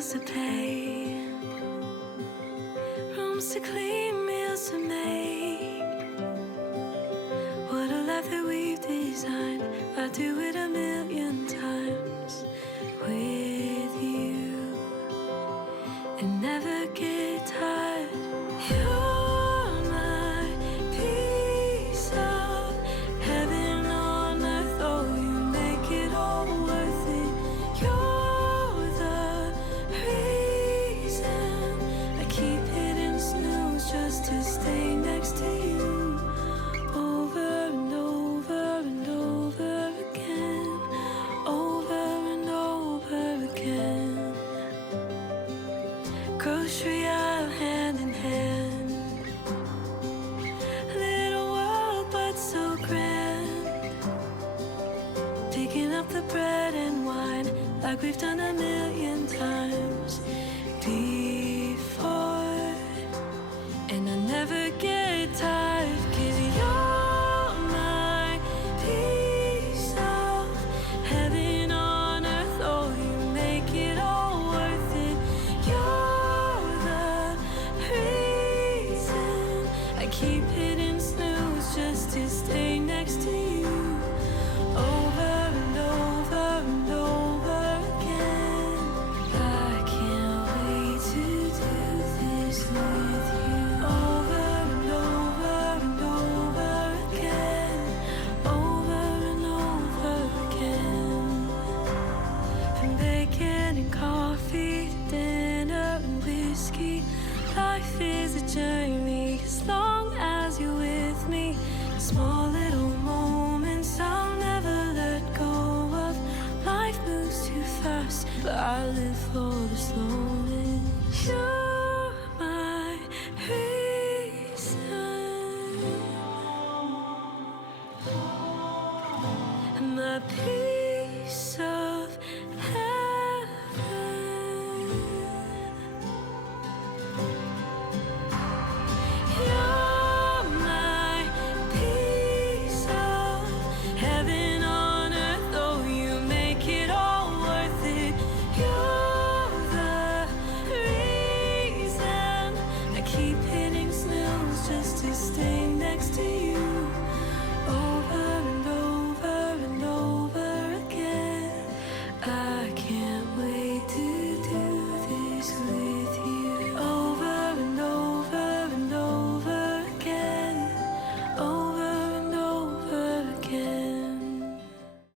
bills to pay, rooms to clean, meals to make. What a life that we've designed. I'd do it a million times with you and never get tired. You're my piece of heaven on earth. Oh, you make it all worth it. You're the reason I keep hitting snooze just to stay next to you. Over and over and over again. Over and over again. Grocery aisle hand in hand. Little world but so grand. Picking up the bread and wine like we've done a million times before. And I never get tired, 'cause you're my piece of heaven on earth. Oh, you make it all worth it. You're the reason I keep hitting snooze just to stay next to you. Over and over and over again. I can't wait to do this with you. Over and over and over again. Over and over again. From bacon and coffee to dinner and whiskey, life is a journey as long as you're with me. Small little moments I'll never let go of. Life moves too fast, but I live for the slowness. You're my reason, my piece of